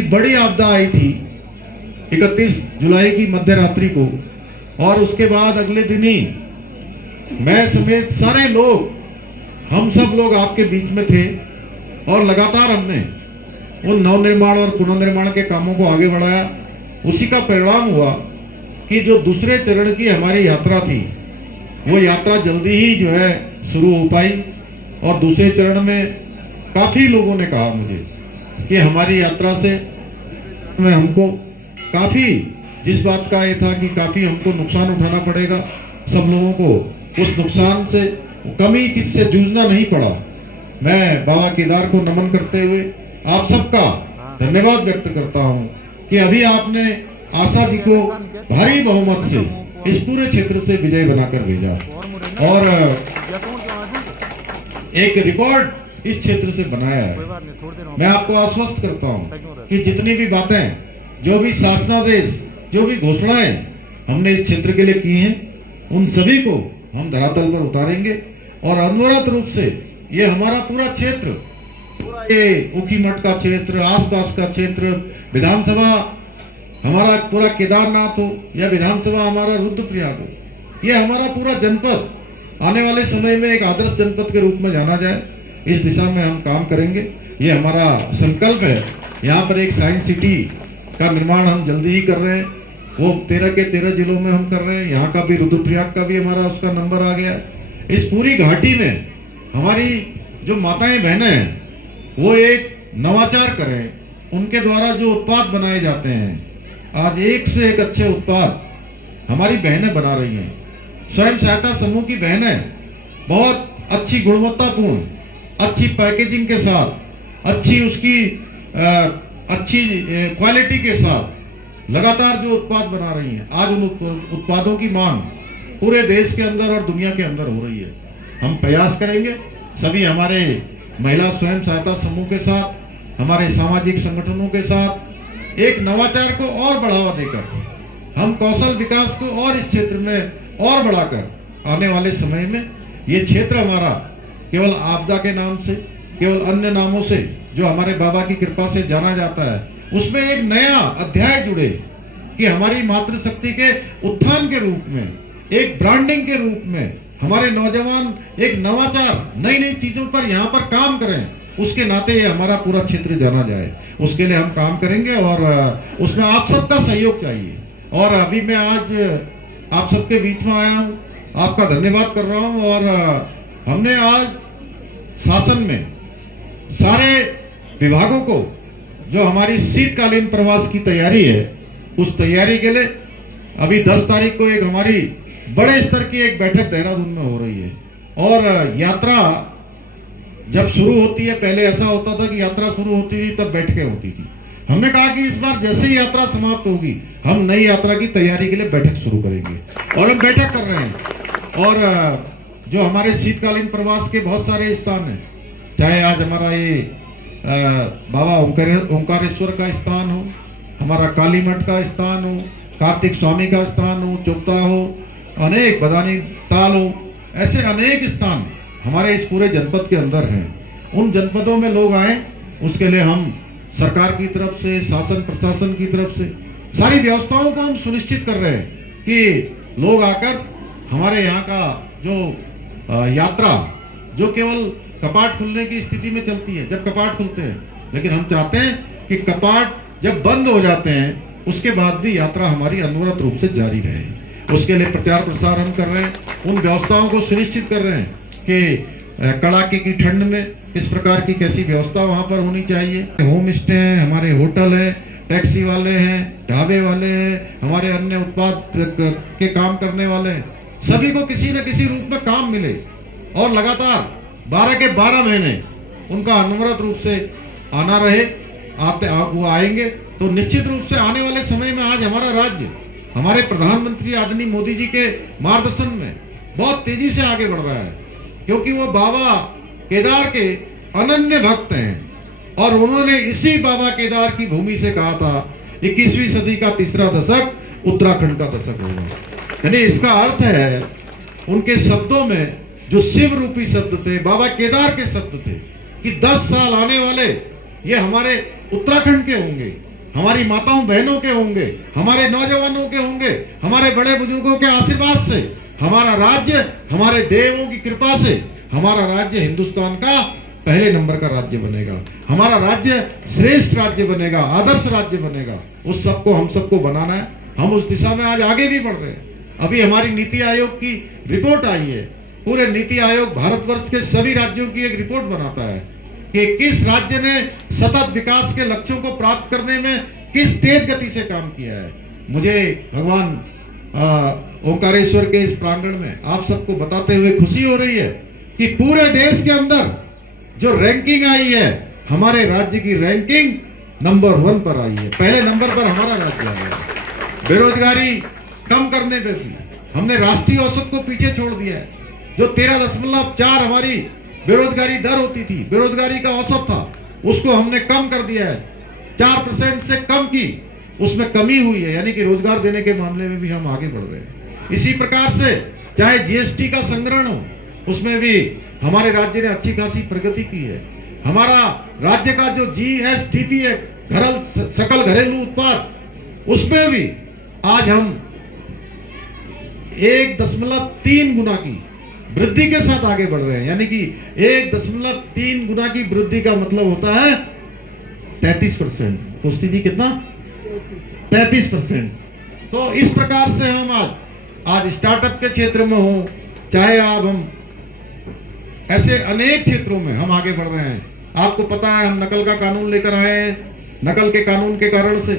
कि बड़ी आपदा आई थी 31 जुलाई की मध्य रात्रि को, और उसके बाद अगले दिन ही मैं समेत सारे लोग, हम सब लोग आपके बीच में थे और लगातार हमने उन नवनिर्माण और पुनर्निर्माण के कामों को आगे बढ़ाया। उसी का परिणाम हुआ कि जो दूसरे चरण की हमारी यात्रा थी वो यात्रा जल्दी ही जो है शुरू हो पाई। और दूसरे चरण में काफी लोगों ने कहा मुझे कि हमारी यात्रा से में हमको काफी, जिस बात का ये था कि काफी हमको नुकसान उठाना पड़ेगा, सब लोगों को उस नुकसान से कमी किससे जूझना नहीं पड़ा। मैं बाबा केदार को नमन करते हुए आप सबका धन्यवाद व्यक्त करता हूं कि अभी आपने आशा जी को भारी बहुमत से इस पूरे क्षेत्र से विजय बनाकर भेजा और एक रिकॉर्ड इस क्षेत्र से बनाया है। मैं आपको आश्वस्त करता हूं कि जितनी भी बातें, जो भी शासनादेश, जो भी घोषणाएं हमने इस क्षेत्र के लिए की हैं, उन सभी को हम धरातल पर उतारेंगे और अनवरत रूप से ये हमारा पूरा क्षेत्र, ये ऊखीमठ का क्षेत्र, आसपास का क्षेत्र, विधानसभा हमारा पूरा केदारनाथ हो या विधानसभा हमारा रुद्रप्रयाग हो, ये हमारा पूरा जनपद आने वाले समय में एक आदर्श जनपद के रूप में जाना जाए, इस दिशा में हम काम करेंगे। ये हमारा संकल्प है। यहाँ पर एक साइंस सिटी का निर्माण हम जल्दी ही कर रहे हैं, वो 13 के 13 जिलों में हम कर रहे हैं। यहाँ का भी, रुद्रप्रयाग का भी हमारा उसका नंबर आ गया। इस पूरी घाटी में हमारी जो माताएं बहनें हैं वो एक नवाचार करें, उनके द्वारा जो उत्पाद बनाए जाते हैं, आज एक से एक अच्छे उत्पाद हमारी बहनें बना रही हैं। स्वयं सहायता समूह की बहनें बहुत अच्छी गुणवत्तापूर्ण, अच्छी पैकेजिंग के साथ, अच्छी उसकी अच्छी क्वालिटी के साथ लगातार जो उत्पाद बना रही हैं, आज उन उत्पादों की मांग पूरे देश के अंदर और दुनिया के अंदर हो रही है। हम प्रयास करेंगे सभी हमारे महिला स्वयं सहायता समूह के साथ, हमारे सामाजिक संगठनों के साथ एक नवाचार को और बढ़ावा देकर हम कौशल विकास को और इस क्षेत्र में और बढ़ाकर आने वाले समय में ये क्षेत्र हमारा केवल आपदा के नाम से, केवल अन्य नामों से जो हमारे बाबा की कृपा से जाना जाता है, उसमें एक नया अध्याय जुड़े कि हमारी मातृशक्ति के उत्थान के रूप में, एक ब्रांडिंग के रूप में हमारे नौजवान एक नवाचार, नई नई चीजों पर यहाँ पर काम करें, उसके नाते ये हमारा पूरा क्षेत्र जाना जाए। उसके लिए हम काम करेंगे और उसमें आप सबका सहयोग चाहिए। और अभी मैं आज आप सबके बीच में आया हूँ, आपका धन्यवाद कर रहा हूँ। और हमने आज शासन में सारे विभागों को जो हमारी शीतकालीन प्रवास की तैयारी है, उस तैयारी के लिए अभी 10 तारीख को एक हमारी बड़े स्तर की एक बैठक देहरादून में हो रही है। और यात्रा जब शुरू होती है, पहले ऐसा होता था कि यात्रा शुरू होती थी तब बैठकें होती थी। हमने कहा कि इस बार जैसे ही यात्रा समाप्त होगी, हम नई यात्रा की तैयारी के लिए बैठक शुरू करेंगे और हम बैठक कर रहे हैं। और जो हमारे शीतकालीन प्रवास के बहुत सारे स्थान हैं, चाहे आज हमारा ये बाबा ओंकारेश्वर का स्थान हो, हमारा कालीमठ का स्थान हो, कार्तिक स्वामी का स्थान हो, चुप्ता हो, अनेक बदानी ताल हो, ऐसे अनेक स्थान हमारे इस पूरे जनपद के अंदर हैं। उन जनपदों में लोग आए, उसके लिए हम सरकार की तरफ से, शासन प्रशासन की तरफ से सारी व्यवस्थाओं को हम सुनिश्चित कर रहे हैं कि लोग आकर हमारे यहाँ का जो यात्रा, जो केवल कपाट खुलने की स्थिति में चलती है जब कपाट खुलते हैं, लेकिन हम चाहते हैं कि कपाट जब बंद हो जाते हैं उसके बाद भी यात्रा हमारी अनवरत रूप से जारी रहे। उसके लिए प्रचार प्रसार हम कर रहे हैं, उन व्यवस्थाओं को सुनिश्चित कर रहे हैं कि कड़ाके की ठंड में किस प्रकार की कैसी व्यवस्था वहां पर होनी चाहिए। होम स्टे हैं, हमारे होटल है, टैक्सी वाले हैं, ढाबे वाले हैं, हमारे अन्य उत्पाद के काम करने वाले हैं, सभी को किसी न किसी रूप में काम मिले और लगातार 12 के 12 महीने उनका अनवरत रूप से आना रहे। आप वो आएंगे तो निश्चित रूप से आने वाले समय में आज हमारा राज्य हमारे प्रधानमंत्री आदरणीय मोदी जी के मार्गदर्शन में बहुत तेजी से आगे बढ़ रहा है, क्योंकि वो बाबा केदार के अनन्य भक्त हैं। और उन्होंने इसी बाबा केदार की भूमि से कहा था 21वीं सदी का तीसरा दशक उत्तराखंड का दशक होगा। यानी इसका अर्थ है उनके शब्दों में जो शिव रूपी शब्द थे, बाबा केदार के शब्द थे कि 10 साल आने वाले ये हमारे उत्तराखंड के होंगे, हमारी माताओं बहनों के होंगे, हमारे नौजवानों के होंगे, हमारे बड़े बुजुर्गों के आशीर्वाद से हमारा राज्य, हमारे देवों की कृपा से हमारा राज्य हिंदुस्तान का पहले नंबर का राज्य बनेगा। हमारा राज्य श्रेष्ठ राज्य बनेगा, आदर्श राज्य बनेगा। उस सबको हम सबको बनाना है। हम उस दिशा में आज आगे भी बढ़ रहे हैं। अभी हमारी नीति आयोग की रिपोर्ट आई है। पूरे नीति आयोग भारतवर्ष के सभी राज्यों की एक रिपोर्ट बनाता है कि किस राज्य ने सतत विकास के लक्ष्यों को प्राप्त करने में किस तेज गति से काम किया है। मुझे भगवान ओंकारेश्वर के इस प्रांगण में आप सबको बताते हुए खुशी हो रही है कि पूरे देश के अंदर जो रैंकिंग आई है, हमारे राज्य की रैंकिंग नंबर 1 पर आई है। पहले नंबर पर हमारा राज्य आया है। बेरोजगारी कम करने पे भी हमने राष्ट्रीय औसत को पीछे छोड़ दिया है। जो 13.4 हमारी बेरोजगारी दर होती थी, बेरोजगारी का औसत था, उसको हमने कम कर दिया है। 4% से कम की उसमें कमी हुई है, यानी कि रोजगार देने के मामले में भी हम आगे बढ़ रहे हैं। इसी प्रकार से चाहे जीएसटी का संग्रहण हो, उसमें भी हमारे राज्य ने अच्छी खासी प्रगति की है। हमारा राज्य का जो जीएसडीपी है, सकल घरेलू उत्पाद, उसमें भी आज हम 1.3 गुना की वृद्धि के साथ आगे बढ़ रहे हैं। यानी कि 1.3 गुना की वृद्धि का मतलब होता है 33%। कुश्ती जी कितना? 33%। तो इस प्रकार से हम आज स्टार्टअप के क्षेत्र में हो, चाहे आप हम ऐसे अनेक क्षेत्रों में हम आगे बढ़ रहे हैं। आपको पता है हम नकल का कानून लेकर आए हैं। नकल के कानून के कारण से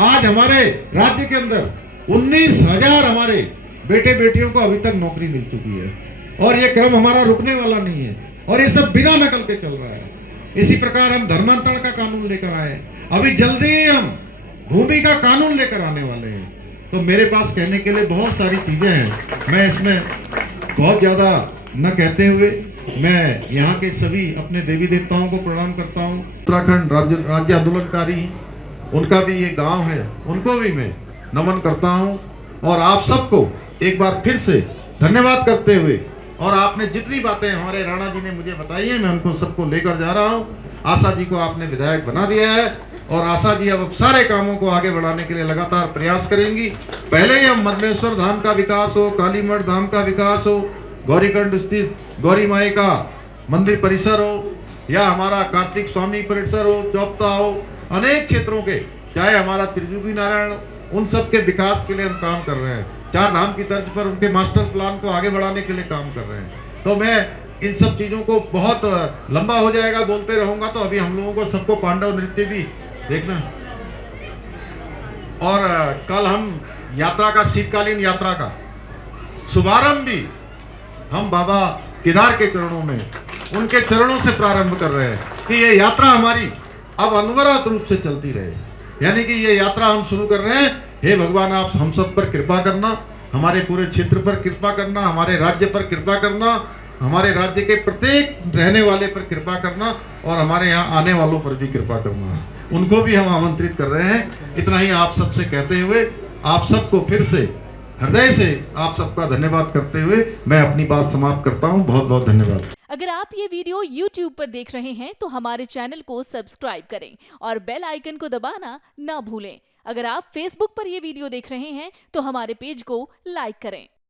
आज हमारे राज्य के अंदर 19,000 हमारे बेटे बेटियों को अभी तक नौकरी मिल चुकी है और ये क्रम हमारा रुकने वाला नहीं है और ये सब बिना नकल के चल रहा है। इसी प्रकार हम धर्मांतरण का कानून लेकर आए, अभी जल्दी ही हम भूमि का कानून लेकर आने वाले हैं। तो मेरे पास कहने के लिए बहुत सारी चीजें हैं। मैं इसमें बहुत ज्यादा न कहते हुए मैं यहाँ के सभी अपने देवी देवताओं को प्रणाम करता हूँ। उत्तराखंड राज्य आंदोलनकारी, उनका भी ये गांव है, उनको भी मैं नमन करता हूँ और आप सबको एक बार फिर से धन्यवाद करते हुए, और आपने जितनी बातें हमारे राणा जी ने मुझे बताई है, मैं उनको सबको लेकर जा रहा हूँ। आशा जी को आपने विधायक बना दिया है और आशा जी अब सारे कामों को आगे बढ़ाने के लिए लगातार प्रयास करेंगी। पहले ही हम मदनेश्वर धाम का विकास हो, कालीमठ धाम का विकास हो, गौरीकुंड स्थित गौरी माई का मंदिर परिसर हो, या हमारा कार्तिक स्वामी परिसर हो, चौपता हो, अनेक क्षेत्रों के, चाहे हमारा त्रिजुगी नारायण, उन सब के विकास के लिए हम काम कर रहे हैं। 4 धाम की तर्ज पर उनके मास्टर प्लान को आगे बढ़ाने के लिए काम कर रहे हैं। तो मैं इन सब चीजों को, बहुत लंबा हो जाएगा बोलते रहूंगा, तो अभी हम लोगों को सबको पांडव नृत्य भी देखना है। और कल हम यात्रा का, शीतकालीन यात्रा का शुभारंभ भी हम बाबा केदार के चरणों में, उनके चरणों से प्रारंभ कर रहे हैं कि ये यात्रा हमारी अब अनवरत रूप से चलती रहे। यानी कि ये यात्रा हम शुरू कर रहे हैं। हे भगवान, आप हम सब पर कृपा करना, हमारे पूरे क्षेत्र पर कृपा करना, हमारे राज्य पर कृपा करना, हमारे राज्य के प्रत्येक रहने वाले पर कृपा करना और हमारे यहाँ आने वालों पर भी कृपा करना। उनको भी हम आमंत्रित कर रहे हैं। इतना ही आप सबसे कहते हुए आप सबको फिर से हृदय से आप सबका धन्यवाद करते हुए मैं अपनी बात समाप्त करता हूँ। बहुत बहुत धन्यवाद। अगर आप ये वीडियो YouTube पर देख रहे हैं तो हमारे चैनल को सब्सक्राइब करें और बेल आइकन को दबाना ना भूलें। अगर आप Facebook पर ये वीडियो देख रहे हैं तो हमारे पेज को लाइक करें।